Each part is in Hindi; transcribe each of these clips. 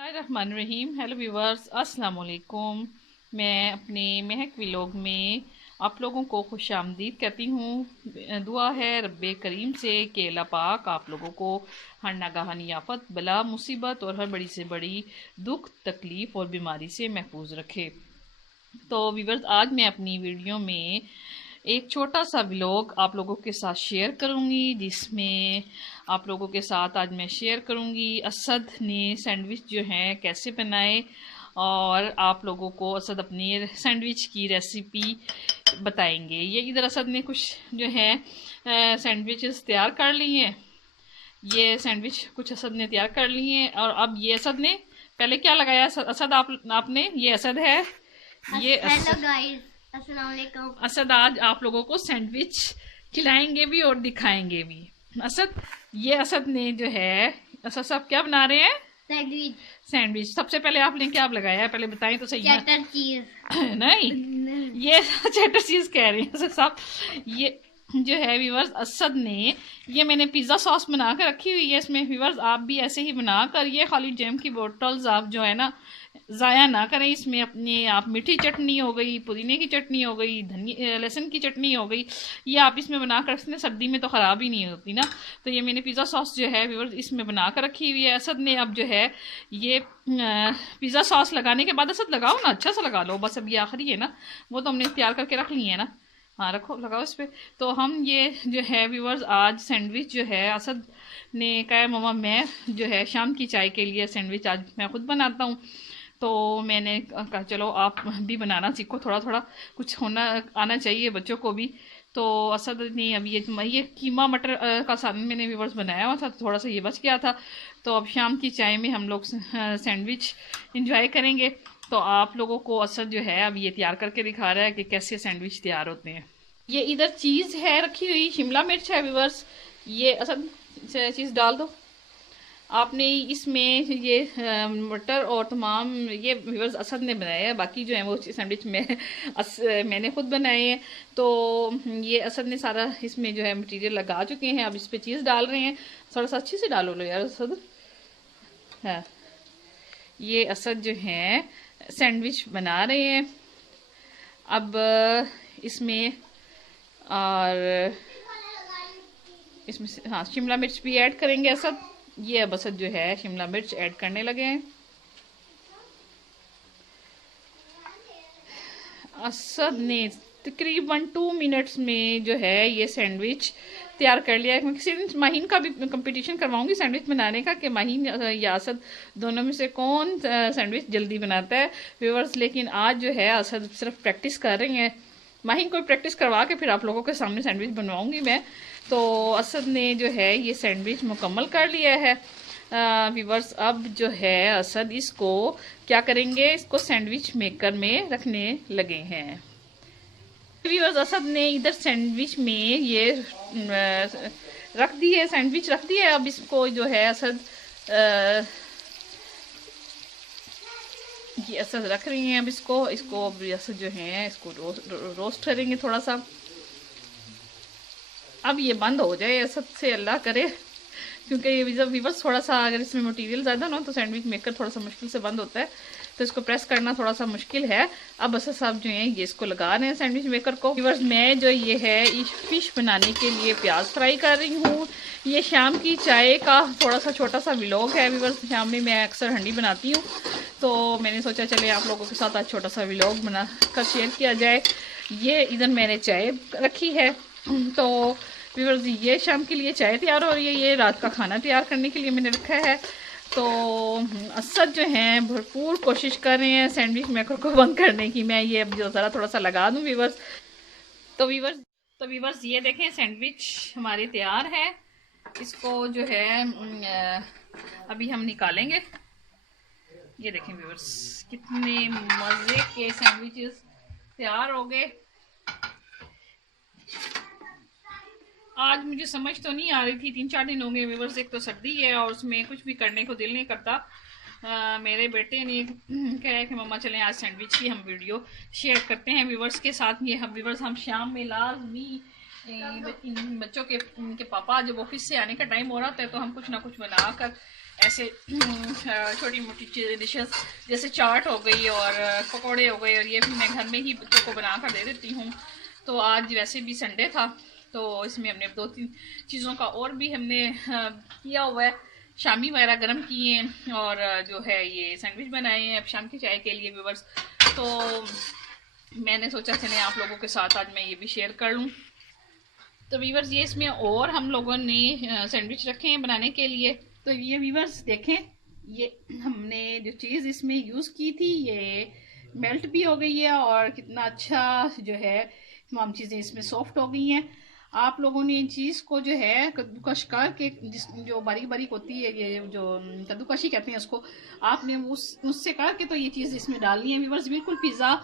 बिस्मिल्लाहिर्रहमानिर्रहीम। हेलो व्यूवर्स, अस्सलाम वालेकुम। मैं अपने महक व्लॉग में आप लोगों को खुश आमदीद कहती हूँ। दुआ है रब्बे करीम से कि अल्लाह पाक आप लोगों को हर नागहानी आफत, बला, मुसीबत और हर बड़ी से बड़ी दुख, तकलीफ़ और बीमारी से महफूज रखे। तो व्यूवर्स, आज मैं अपनी वीडियो में एक छोटा सा व्लॉग आप लोगों के साथ शेयर करूंगी, जिसमें आप लोगों के साथ आज मैं शेयर करूंगी असद ने सैंडविच जो है कैसे बनाए, और आप लोगों को असद अपनी सैंडविच की रेसिपी बताएंगे। ये इधर असद ने कुछ जो है सैंडविचेस तैयार कर लिए हैं। ये सैंडविच कुछ असद ने तैयार कर लिए हैं, और अब ये असद ने पहले क्या लगाया असद आपने, ये असद है, ये हेलो गाइस, अस्सलाम वालेकुम। असद आज आप लोगों को सैंडविच खिलाएंगे भी और दिखाएंगे भी। असद, ये असद ने जो है, असद साहब क्या बना रहे हैं? सैंडविच। सैंडविच। सबसे पहले आपने क्या लगाया है, पहले बताएं तो सही। चटर चीज नहीं, ये चटर चीज कह रहे हैं असद साहब। ये जो है व्यूवर्स, असद ने, ये मैंने पिज़्ज़ा सॉस बना कर रखी हुई है इसमें। व्यूवर्स, आप भी ऐसे ही बना कर, ये खाली जैम की बोटल्स आप जो है ना ज़ाया ना करें। इसमें अपने आप मीठी चटनी हो गई, पुदीने की चटनी हो गई, धनिया लहसुन की चटनी हो गई, ये आप इसमें बना कर रखते हैं, सर्दी में तो ख़राब ही नहीं होती ना। तो ये मैंने पिज़्ज़ा सॉस जो है व्यूवर्स इसमें बना कर रखी हुई है। असद ने अब जो है ये पिज़्ज़ा सॉस लगाने के बाद, असद लगाओ ना, अच्छा सा लगा लो बस, अब ये आखिरी है ना, वो तो हमने तैयार करके रख ली है ना। हाँ रखो, लगाओ इस पर। तो हम ये जो है व्यूवर्स आज सैंडविच जो है, असद ने कहा मम्मा मैं जो है शाम की चाय के लिए सैंडविच आज मैं खुद बनाता हूँ। तो मैंने कहा चलो आप भी बनाना सीखो, थोड़ा थोड़ा कुछ होना आना चाहिए बच्चों को भी। तो असद ने अब ये कीमा मटर का सालन मैंने व्यूवर्स बनाया हुआ था, तो थोड़ा सा ये बच गया था। तो अब शाम की चाय में हम लोग सैंडविच इंजॉय करेंगे। तो आप लोगों को असद जो है अब ये तैयार करके दिखा रहा है कि कैसे सैंडविच तैयार होते हैं। ये इधर चीज़ है रखी हुई, शिमला मिर्च है व्यूवर्स, ये असद चीज़ डाल दो आपने इसमें। ये मटर और तमाम ये व्यूवर्स असद ने बनाया है, बाकी जो है वो सैंडविच में मैंने खुद बनाए हैं। तो ये असद ने सारा इसमें जो है मटेरियल लगा चुके हैं, अब इस पे चीज़ डाल रहे हैं। थोड़ा सा अच्छे से डालो लो यार असद। हाँ, ये असद जो है सैंडविच बना रहे हैं। अब इसमें, और इसमें हाँ शिमला मिर्च भी ऐड करेंगे असद। ये अब असद जो है शिमला मिर्च ऐड करने लगे हैं। असद ने तकरीबन 2 मिनट्स में जो है ये सैंडविच तैयार कर लिया है। मैं किसी माहिन का भी कंपटीशन करवाऊंगी सैंडविच बनाने का, कि माहिन या असद दोनों में से कौन सैंडविच जल्दी बनाता है व्यूवर्स। लेकिन आज जो है असद सिर्फ प्रैक्टिस कर रही हैं, माहिन को प्रैक्टिस करवा के फिर आप लोगों के सामने सैंडविच बनवाऊंगी मैं। तो असद ने जो है ये सैंडविच मुकम्मल कर लिया है व्यूवर्स। अब जो है असद इसको क्या करेंगे, इसको सैंडविच मेकर में रखने लगे हैं। व्यूवर्स, असद ने इधर सैंडविच में ये रख दी है, सैंडविच रख दी है। अब इसको जो है असद ये असद रख रही हैं। अब इसको अब असद जो है इसको रोस्ट करेंगे थोड़ा सा। अब ये बंद हो जाए असद से, अल्लाह करे, क्योंकि ये व्यूवर्स थोड़ा सा अगर इसमें मटेरियल ज़्यादा ना तो सैंडविच मेकर थोड़ा सा मुश्किल से बंद होता है, तो इसको प्रेस करना थोड़ा सा मुश्किल है। अब असद साहब जो हैं ये इसको लगा रहे हैं सैंडविच मेकर को। व्यूवर्स, मैं जो ये है फिश बनाने के लिए प्याज फ्राई कर रही हूँ। ये शाम की चाय का थोड़ा सा छोटा सा व्लॉग है व्यूवर्स। शाम में मैं अक्सर हंडी बनाती हूँ, तो मैंने सोचा चले आप लोगों के साथ आज छोटा सा व्लॉग बना कर शेयर किया जाए। ये इधर मैंने चाय रखी है, तो व्यूवर्स ये शाम के लिए चाय तैयार हो रही है, ये रात का खाना तैयार करने के लिए मैंने रखा है। तो असद जो हैं भरपूर कोशिश कर रहे हैं सैंडविच मेकर को बंद करने की। मैं ये अब ज़रा थोड़ा सा लगा दूं व्यूवर्स। तो व्यूवर्स ये देखें सैंडविच हमारी तैयार है। इसको जो है अभी हम निकालेंगे। ये देखें व्यूवर्स, कितने मज़े के सैंडविचेस तैयार हो गए। आज मुझे समझ तो नहीं आ रही थी, 3-4 दिन हो गए व्यूवर्स, एक तो सर्दी है और उसमें कुछ भी करने को दिल नहीं करता। मेरे बेटे ने कहा कि मम्मा चलें आज सैंडविच की हम वीडियो शेयर करते हैं व्यूवर्स के साथ। ये हम व्यूवर्स हम शाम में लाजमी बच्चों के पापा जब ऑफिस से आने का टाइम हो रहा था तो हम कुछ ना कुछ बनाकर ऐसे छोटी मोटी डिशेस जैसे चाट हो गई और पकौड़े हो गए, और ये भी मैं घर में ही बच्चों को बना कर दे देती हूँ। तो आज वैसे भी संडे था, तो इसमें हमने 2-3 चीज़ों का और भी हमने किया हुआ है। शामी वगैरह गर्म किए हैं और जो है ये सैंडविच बनाए हैं अब शाम की चाय के लिए व्यूअर्स। तो मैंने सोचा चले आप लोगों के साथ आज मैं ये भी शेयर कर लूँ। तो व्यूअर्स ये इसमें और हम लोगों ने सैंडविच रखे हैं बनाने के लिए। तो ये व्यूअर्स देखें, ये हमने जो चीज़ इसमें यूज़ की थी ये मेल्ट भी हो गई है और कितना अच्छा जो है तमाम चीज़ें इसमें सॉफ्ट हो गई हैं। आप लोगों ने इन चीज़ को जो है कद्दूकश करके, जो बारीक बारीक होती है ये जो कद्दूकशी कहते हैं उसको, आपने उससे करके तो ये चीज़ इसमें डालनी है व्यूअर्स। बिल्कुल पिज़्ज़ा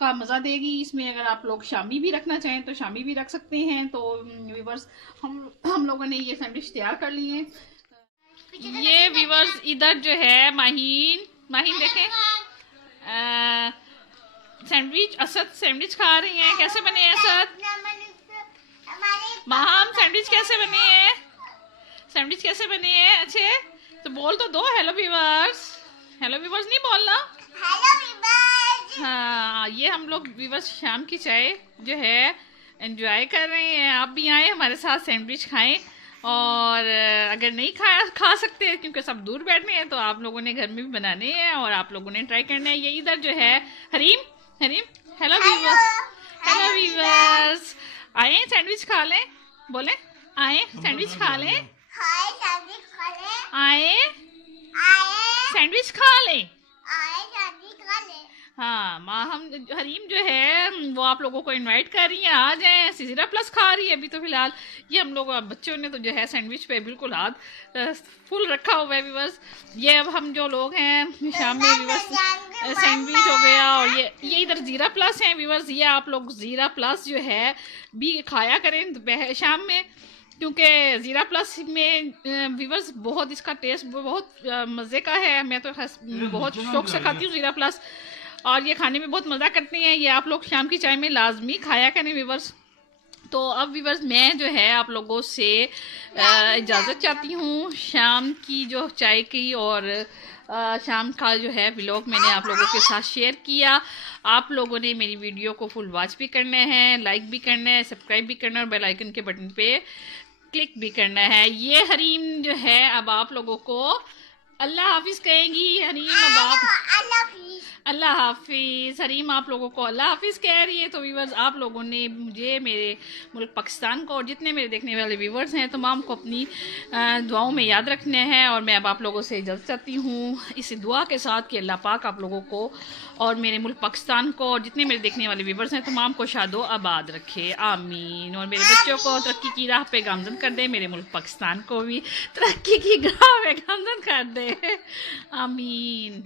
का मज़ा देगी। इसमें अगर आप लोग शामी भी रखना चाहें तो शामी भी रख सकते हैं। तो व्यूअर्स हम लोगों ने ये सैंडविच तैयार कर लिए हैं। ये व्यूअर्स इधर जो है माहीन देखें, सैंडविच असद सैंडविच खा रही हैं। कैसे बने हैं असद? माहम सैंडविच कैसे बने हैं? सैंडविच कैसे बने हैं? अच्छे तो बोल तो दो हेलो व्यूअर्स। हेलो व्यूअर्स नहीं बोलना। हाँ, ये हम लोग व्यूअर्स शाम की चाय जो है एंजॉय कर रहे हैं। आप भी आए हमारे साथ सैंडविच खाएं, और अगर नहीं खा सकते क्योंकि सब दूर बैठे हैं तो आप लोगों ने घर में भी बनाने हैं और आप लोगों ने ट्राई करना है। ये इधर जो है हरीम हेलो व्यूअर्स, आए सैंडविच खा लें, बोले आए सैंडविच खा लें, आए सैंडविच खा लें। हाँ, माँ हम हरीम जो है वो आप लोगों को इनवाइट कर रही है, आ जाए। सीज़रा प्लस खा रही है अभी तो फिलहाल। ये हम लोग बच्चों ने तो जो है सैंडविच पे बिल्कुल हाथ फुल रखा हुआ है व्यूअर्स। ये अब हम जो लोग हैं शाम में व्यूअर्स सैंडविच हो गया, और ये इधर ज़ीरा प्लस है व्यूअर्स। ये आप लोग ज़ीरा प्लस जो है भी खाया करें दोपहर शाम में, क्योंकि ज़ीरा प्लस में व्यूअर्स बहुत इसका टेस्ट बहुत मज़े का है। मैं तो बहुत शौक से खाती हूँ ज़ीरा प्लस, और ये खाने में बहुत मज़ा करते हैं। ये आप लोग शाम की चाय में लाजमी खाया करें व्यूअर्स। तो अब व्यूअर्स मैं जो है आप लोगों से इजाज़त चाहती हूँ शाम की जो चाय की, और शाम का जो है व्लॉग मैंने आप लोगों के साथ शेयर किया। आप लोगों ने मेरी वीडियो को फुल वॉच भी करना है, लाइक भी करना है, सब्सक्राइब भी करना है, और बेल आइकन के बटन पे क्लिक भी करना है। ये हरीम जो है अब आप लोगों को अल्लाह हाफिज कहेंगी। हरीम अब आप अल्लाह हाफिज। हरीम आप लोगों को अल्लाह हाफिज कह रही है। तो व्यूवर्स आप लोगों ने मुझे, मेरे मुल्क पाकिस्तान को, और जितने मेरे देखने वाले व्यूवर्स हैं तमाम को अपनी दुआओं में याद रखना है। और मैं अब आप लोगों से इजाज़त चाहती हूँ इस दुआ के साथ कि अल्लाह पाक आप लोगों को और मेरे मुल्क पाकिस्तान को और जितने मेरे देखने वाले व्यूवर्स हैं तमाम को शादो आबाद रखे, आमीन। और मेरे बच्चों को तरक्की की राह पे गामजन कर दे, मेरे मुल्क पाकिस्तान को भी तरक्की की राह पे गामजन कर दे, आमीन।